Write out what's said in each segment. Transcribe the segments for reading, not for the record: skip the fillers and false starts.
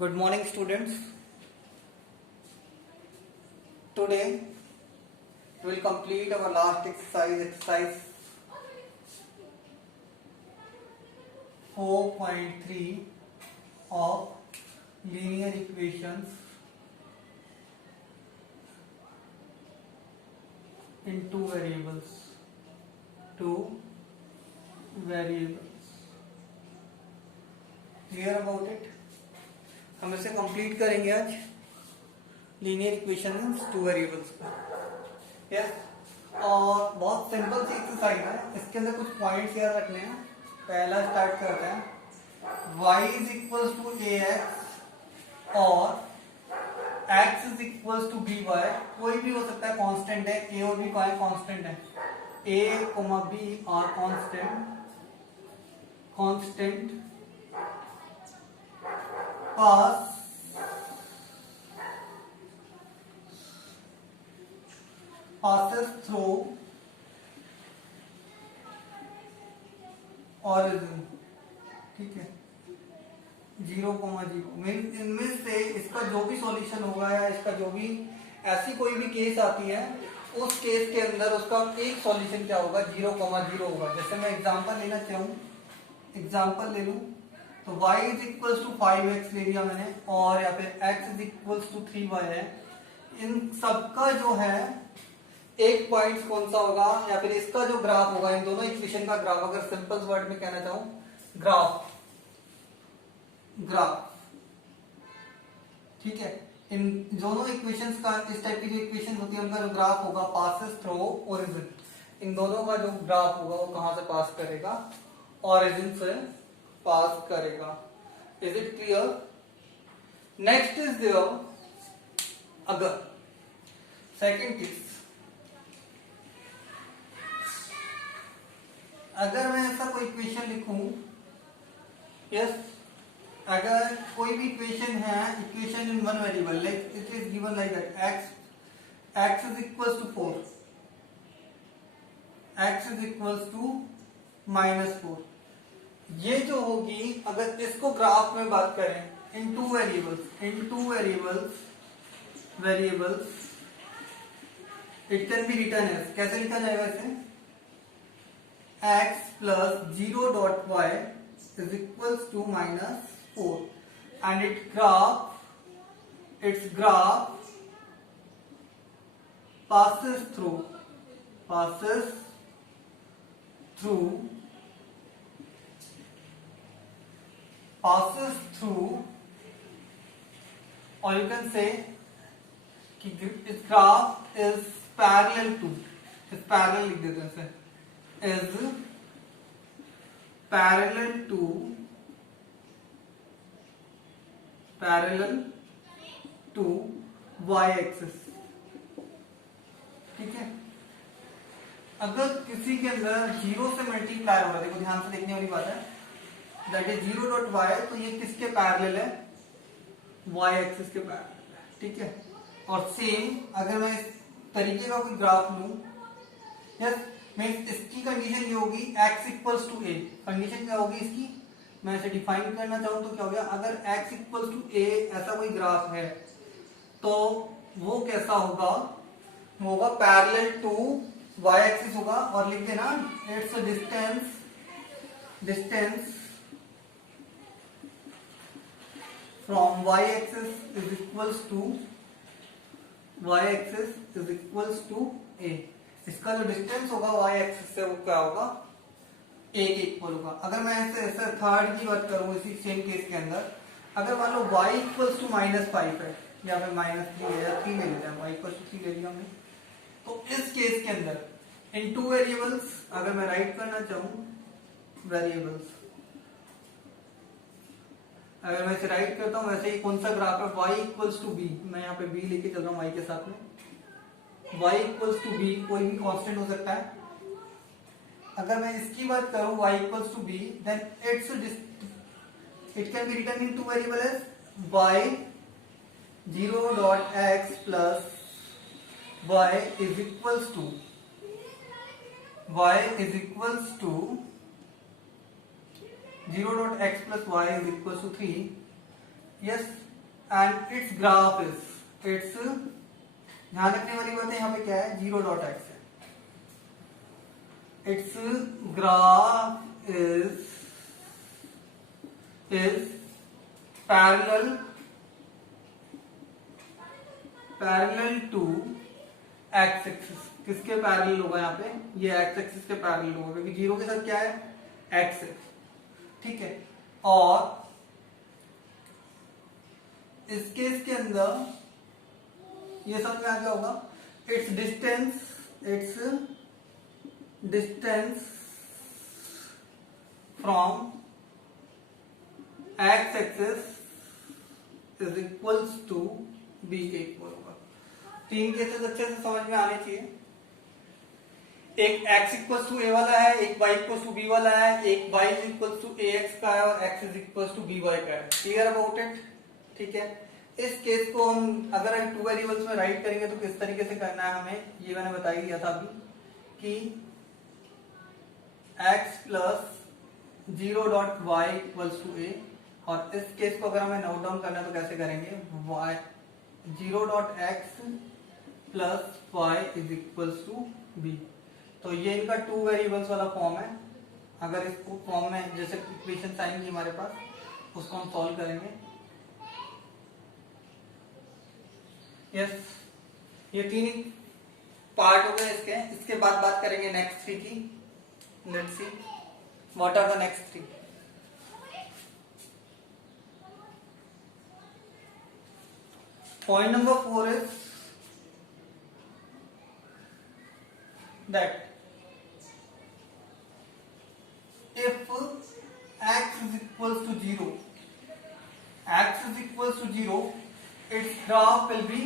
Good morning, students. Today we will complete our last exercise 4.3 of linear equations in two variables. Clear about it? हम इसे complete करेंगे आज linear equation in two variables पर। Yes, और बहुत simple सी exercise है। इसके अंदर कुछ पॉइंट्स याद रखने हैं। पहला स्टार्ट करते हैं। y is equals to a x और x is equals to b y. कोई भी हो सकता है, कांस्टेंट है। a और b कांस्टेंट है। a comma b are constant passes through origin। ठीक है, 0,0 मीन इनमें से इसका जो भी सॉल्यूशन होगा या इसका जो भी ऐसी कोई भी केस आती है, उस केस के अंदर उसका एक सॉल्यूशन क्या होगा, 0,0 होगा। जैसे मैं एग्जांपल लेना चाहूँ, एग्जांपल ले लूं तो y is equals to 5x ले लिया मैंने, और या फिर x is equals to 3y है। इन सबका जो है एक पॉइंट कौन सा होगा, या फिर इसका जो ग्राफ होगा, इन दोनों इक्वेशन का ग्राफ, अगर सिंपल वर्ड में कहना चाहूं, ग्राफ। ठीक है, इन दोनों इक्वेशंस का, इस टाइप की जो इक्वेशन होती है, उनका जो ग्राफ होगा पासेस थ्रू ओरिजिन। इन दोनों का जो ग्राफ होगा वो कहां से पास करेगा, ओरिजिन से पास करेगा। Is it clear? Next is there, अगर सेकेंड केस, अगर मैं ऐसा कोई इक्वेशन लिखूं, यस, अगर कोई भी इक्वेशन है, equation in one variable, like it is given like that, x is equals to 4, x is equals to -4। ये जो होगी, अगर इसको ग्राफ में बात करें in two variables, it can be written as, कैसे लिखा जाएगा इसे, x plus 0.y is equals to -4 and its graph passes through or you can say कि its graph is parallel to, is parallel लिख देते हैं, is parallel to y axis। ठीक है, अगर किसी के अंदर 0 से मल्टीप्लाई हो रहा है, देखो ध्यान से देखने वाली बात है, दैट इज 0.y, तो ये किसके पैरेलल है, y एक्सिस के पैरेलल है। ठीक है, और सेम अगर मैं इस तरीके का कोई ग्राफ लूं, यस, मींस इसकी कंडीशन ये होगी x equals to a। Condition क्या होगी इसकी, मैं इसे डिफाइन करना चाहूं तो क्या हो गया, अगर x इक्वल्स टू a ऐसा कोई ग्राफ है, तो वो कैसा होगा, वो होगा पैरेलल टू y एक्सिस होगा। और लिख देना it's distance from y axis is equals to a। इसका जो डिस्टेंस होगा y एक्सिस से, वो क्या होगा, a के इक्वल होगा। अगर मैं ऐसे थर्ड की बात करूं, इसी सेम केस के अंदर, अगर मान लो y इक्वल्स टू -5 है, या फिर -3 है, या 3 ले लेते हैं, y इक्वल्स टू 3 ले लिया हमने, तो इस केस के अंदर इन टू वेरिएबल्स, अगर मैं राइट करना चाहूं वेरिएबल्स, अगर मैं इसे राइट करता हूं, वैसे ही कौन सा ग्राफ है, y इक्वल्स टू b, मैं यहाँ पे b लेके चल रहा हूँ y के साथ में, y इक्वल्स टू b, कोई भी कांस्टेंट हो सकता है। अगर मैं इसकी बात करूं y equals to b, then it can be written in two variable as y 0.x plus y is equals to 0.x plus y is equals to 3. Yes, and its graph is, its, ध्यान रखने वाली बात है यहाँ पे क्या है, 0.x है. Its graph is parallel to x axis. किसके पैरेलल होगा यहाँ पे, ये एक्स एक्सिस के पैरेलल होगा, क्योंकि जीरो के साथ क्या है, एक्स है. ठीक है. और इस केस के अंदर ये समझ में आ गया होगा, its distance from x axis is equals to b के इक्वल होगा. तीन केसेस अच्छे से समझ में आने चाहिए. एक x इक्वल्स टू ए वाला है, एक y इक्वल्स टू बी वाला है, एक y is equals to a x का है और x is equals to b y का है. Clear about it. ठीक है. इस केस को हम अगर हम टू वेरिएबल्स में राइट करेंगे तो किस तरीके से करना है हमें, ये मैंने बता ही दिया था अभी कि x plus 0.y equals to a, और इस केस को अगर हमें नोट डाउन करना है तो कैसे करेंगे, y 0.x plus y is equals to b. तो ये इनका टू वेरिएबल्स वाला फॉर्म है. अगर इसको फॉर्म में जैसे इक्वेशन आएंगी हमारे पास, उसको हम सॉल्व करेंगे. यस, ये तीन पार्ट हो गए इसके. इसके बाद बात करेंगे नेक्स्ट थ्री की. Let's see what are the next three. Point number 4 is that if x is equals to 0, its graph will be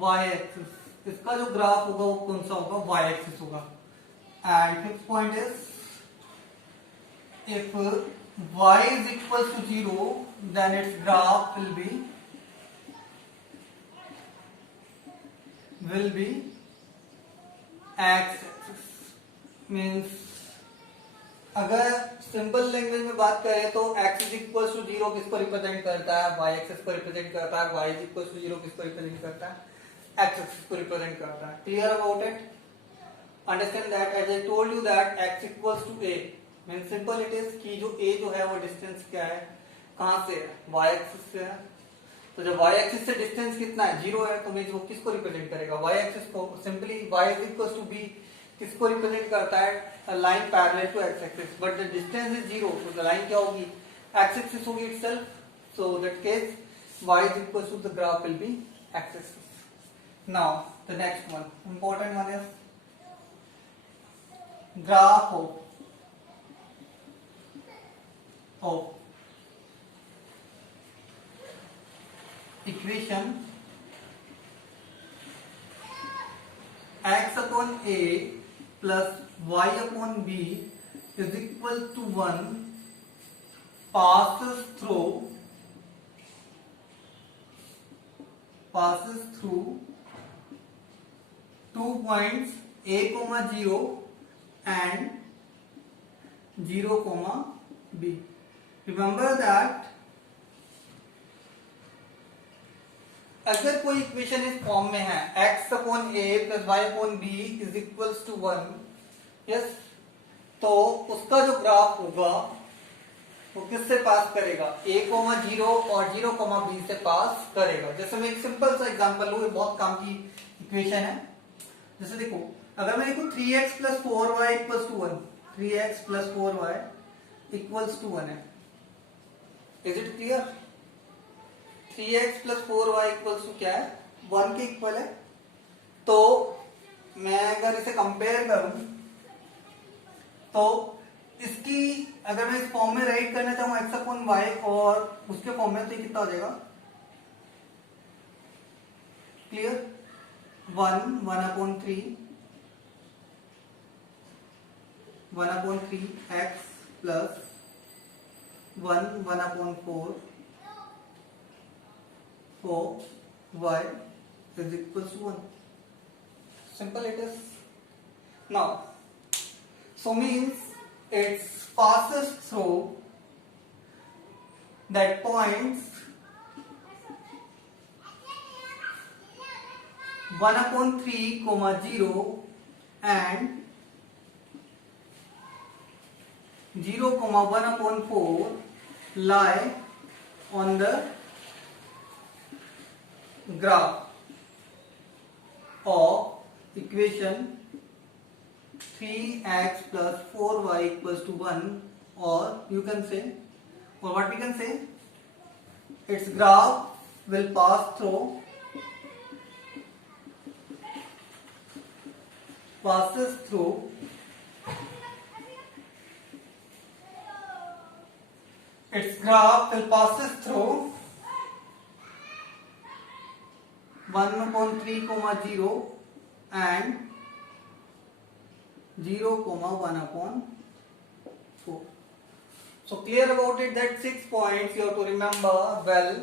y axis. इसका जो ग्राफ होगा वो कौन सा होगा, y axis होगा. And fifth point is, if y is equals to 0, then its graph will be x axis. Means अगर simple language में बात करें तो x is equals to 0 किसको रिप्रेजेंट करता है, y axis को रिप्रेजेंट करता है. y is equals to 0 किसको रिप्रेजेंट करता है, x axis को रिप्रेजेंट करता है. Clear about it. Understand that as I told you that x equals to a means simple it is कि जो a जो है वो डिस्टेंस क्या है, कहां से है, y एक्सिस से है. तो जब y एक्सिस से डिस्टेंस कितना है, 0 है, तो मींस वो किसको रिप्रेजेंट करेगा, y एक्सिस को. Simply y is equals to b किसको रिप्रेजेंट करता है, line parallel to x axis. But the distance is 0, तो द लाइन क्या होगी, x एक्सिस होगी itself. So that case y is equals to the graph will be x axis. Now the next one, important one is graph of equation x upon a plus y upon b is equal to 1 passes through 2 points a, 0 and 0, b. Remember that अगर कोई equation इस form में है, x upon a plus y upon b is equals to 1, yes, तो उसका जो graph होगा वो किससे पास करेगा, a, 0 और 0, b से पास करेगा. जैसे मैं एक सिंपल सा एग्जांपल लूं, ये बहुत काम की इक्वेशन है. जैसे देखो, अगर मैं लिखूं 3x plus 4y equals to 1, 3x plus 4y equals to 1 है. Is it clear. 3x plus 4y equals to क्या है, 1 के इक्वल है. तो मैं अगर इसे कंपेयर करूं तो इसकी अगर मैं इस फॉर्म में राइट करना चाहूं x अपॉन y और उसके फॉर्म में, तो कितना हो जाएगा, clear. 1 upon 3 x plus 1 upon 4 y is equals to 1. Simple it is. Now, so means it's passes through that points 1/3, 0 and 0, 1/4 lie on the graph of equation 3x plus 4y equals to 1, or you can say, or what we can say, its graph will passes through its graph will passes through 1/3, 0 and 0, 1/4. So clear about it that 6 points you have to remember well.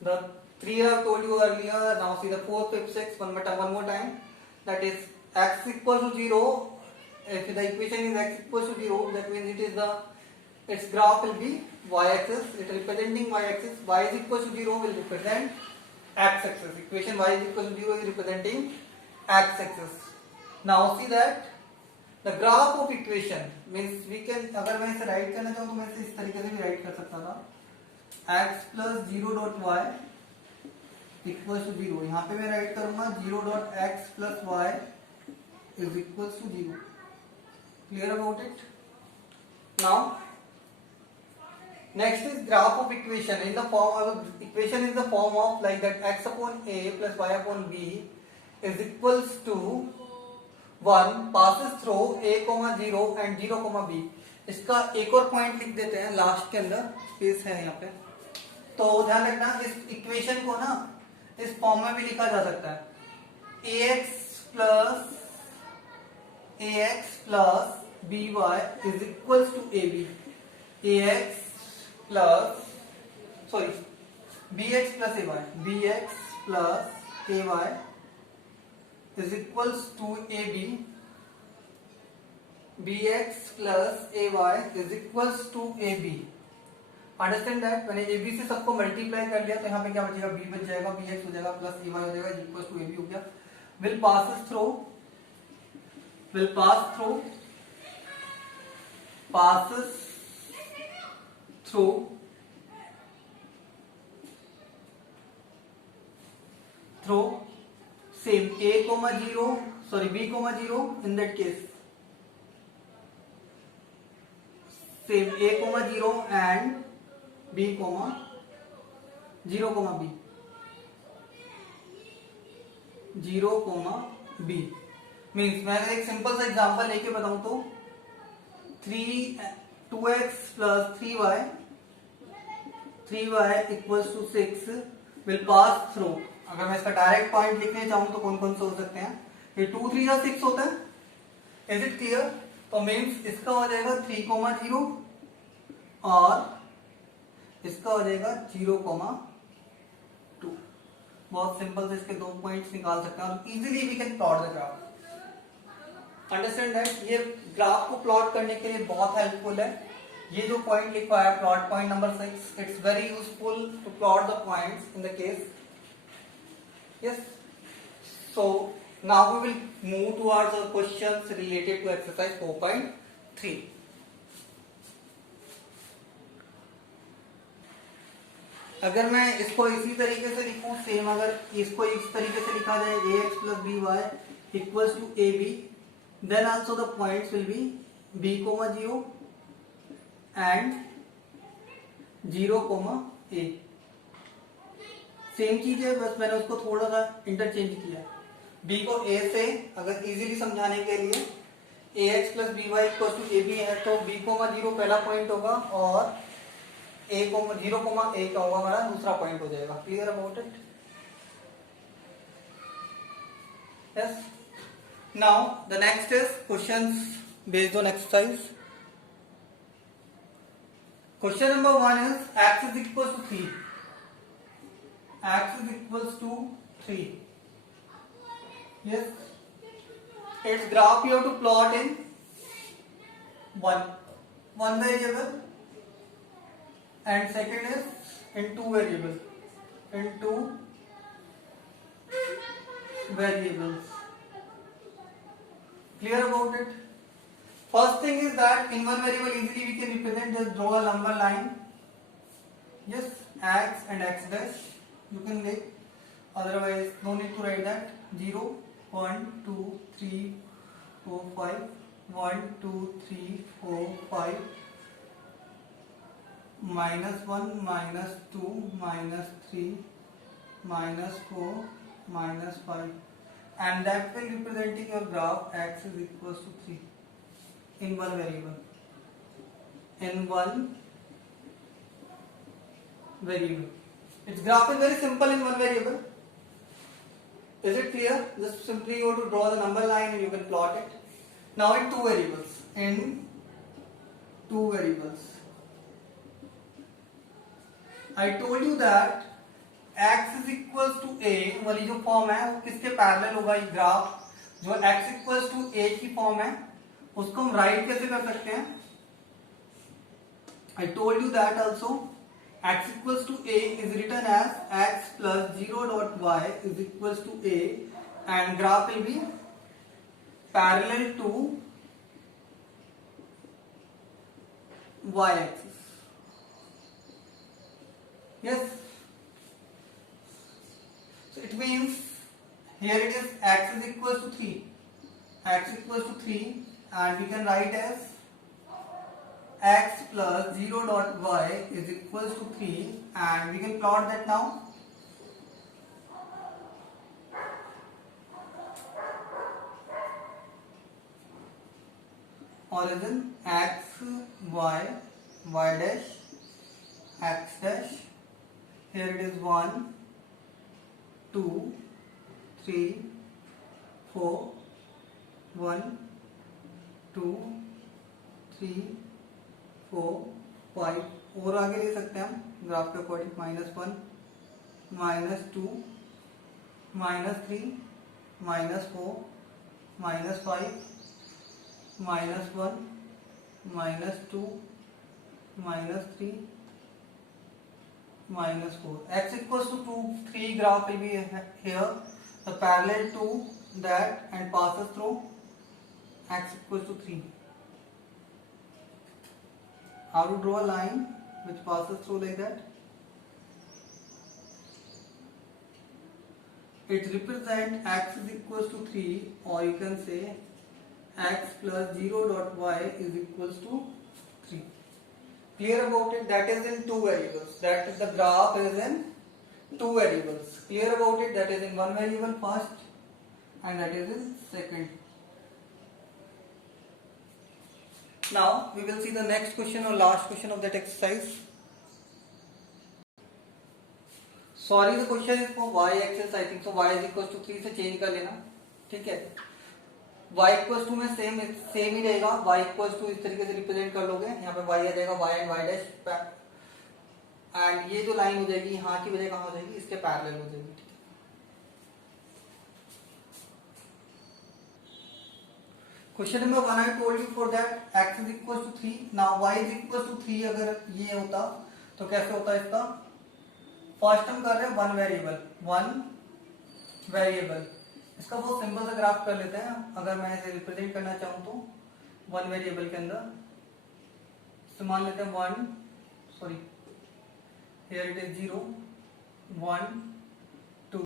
The 3 I have told you earlier. Now see the 4th, 5th, 6th one more time. That is x equals to 0. If the equation is x equals to 0, that means its graph will be y-axis. It is representing y-axis. Y is equals to 0 will represent x-axis. Equation y is equals to 0 is representing x-axis. Now see that the graph of equation means we can, अगर मैं इसे right करना चाहूँ तो मैं इसे इस तरीके से भी राइट कर सकता था, x plus 0 dot y equals to 0. यहाँ पे मैं राइट करूँगा 0 dot x plus y is equals to 0. Clear about it? Now, next is graph of equation. In the form of equation is the form of like that x upon a plus y upon b is equals to 1 passes through a, 0 and 0, b. इसका एक और point लिख देते हैं last के अंदर, space है यहाँ पे, तो ध्यान रखना इस इक्वेशन को ना इस फॉर्म में भी लिखा जा सकता है, ax plus by is equals to ab. bx plus ay is equals to ab. bx plus ay is equals to ab. Understand that मैंने ab से सबको मल्टीप्लाई कर लिया तो यहाँ पे क्या बचेगा, b बच जाएगा, bx हो जाएगा प्लस ay हो जाएगा इक्वल्स टू ab हो गया. will pass through same b, 0 in that case, same a, 0 and b, 0, b, 0, b means मैं एक सिंपल सा एग्जांपल लेके बताऊं तो 2x plus 3y equals to 6 will pass through. अगर मैं इसका डायरेक्ट पॉइंट लिखने चाहूं तो कौन कौन से हो सकते हैं, ये 2 3 या 6 होता है. Is it clear? तो मीन्स इसका हो जाएगा 3, 0 और इसका हो जाएगा 0, 2. बहुत सिंपल से इसके 2 पॉइंट्स निकाल सकते हैं और easily we can plot the graph. Understand that ये ग्राफ को प्लॉट करने के लिए बहुत हेल्पफुल है. ये जो पॉइंट लिखा है plot point number 6, it's very useful to plot the points in the case. Yes, so now we will move towards the questions related to exercise 4.3. अगर मैं इसको इसी तरीके से लिखूं सेम, अगर इसको इस तरीके से लिखा जाए ax plus by equals to ab, then also the points will be b, 0 and 0, a. Same चीज है, बस मैंने उसको थोड़ा सा इंटरचेंज किया. b को a से अगर इजीली समझाने के लिए ax plus by equals to ab है तो b, 0 पहला पॉइंट होगा और a, 0, a का होगा हमारा दूसरा पॉइंट हो जाएगा. Clear about it? Yes. Now the next is questions based on exercise. Question number 1 is x is equals to 3. X is equals to 3. Yes. its graph you have to plot in one variable, and second is in two variables. Clear about it? First thing is that in one variable easily we can represent, just draw a number line. Yes, x and x dash you can make, otherwise no need to write that. 0, 1, 2, 3, 4, 5, 1, 2, 3, 4, 5, minus 1, minus 2, minus 3, minus 4, minus 5, and that will representing your graph x is equals to 3 in one variable. Its graph is very simple in one variable. Is it clear? Just simply you have to draw the number line and you can plot it. Now in two variables. I told you that x is equals to a वाली जो form है वो किसके parallel होगा? ये graph जो x equals to a की form है उसको हम राइट कैसे कर सकते हैं? I told you that also x equals to a is written as x plus 0 dot y is equals to a, and graph will be parallel to y axis. Yes. So it means here it is x is equals to 3. And we can write as x plus 0 dot y is equals to 3, and we can plot that now. Origin x, y, y dash, x dash. Here it is 1, 2, 3, 4, 1, 2, 3, 4, 5, और आगे ले सकते हैं हम graph के according. -1, -2, -3, -4, -5, -1, -2, -3, -4. X equals to 2, 3 graph will be here, the parallel to that and passes through x equals to 3. How to draw a line which passes through like that? It represents x is equals to 3, or you can say x plus 0 dot y is equals to 3. Clear about it? That is in two variables. That is the graph is in two variables. Clear about it? That is in one variable first, and that is in second. Now we will see the next question or last question of that exercise. Sorry, the question is for y axis. I think so. Y is equals to 3 से change कर लेना, ठीक है. y equals to में same ही रहेगा. y equals to इस तरीके से रिप्रेजेंट कर लोगे. यहाँ पे y आ जाएगा y and y dash, and ये जो लाइन हो जाएगी यहाँ की वजह कहाँ हो जाएगी? इसके पैरेलल हो जाएगी. ठीक है. Question number 1 I told you for that x is equals to 3. now y is equals to 3 अगर ये होता तो कैसे होता इसका? फर्स्ट हम कर रहे हैं वन वेरिएबल. इसका बहुत सिंपल सा ग्राफ कर लेते हैं. अगर मैं इसे रिप्रेजेंट करना चाहूं तो वन वेरिएबल के अंदर तो मान लेते हैं हियर इट इज 0, 1,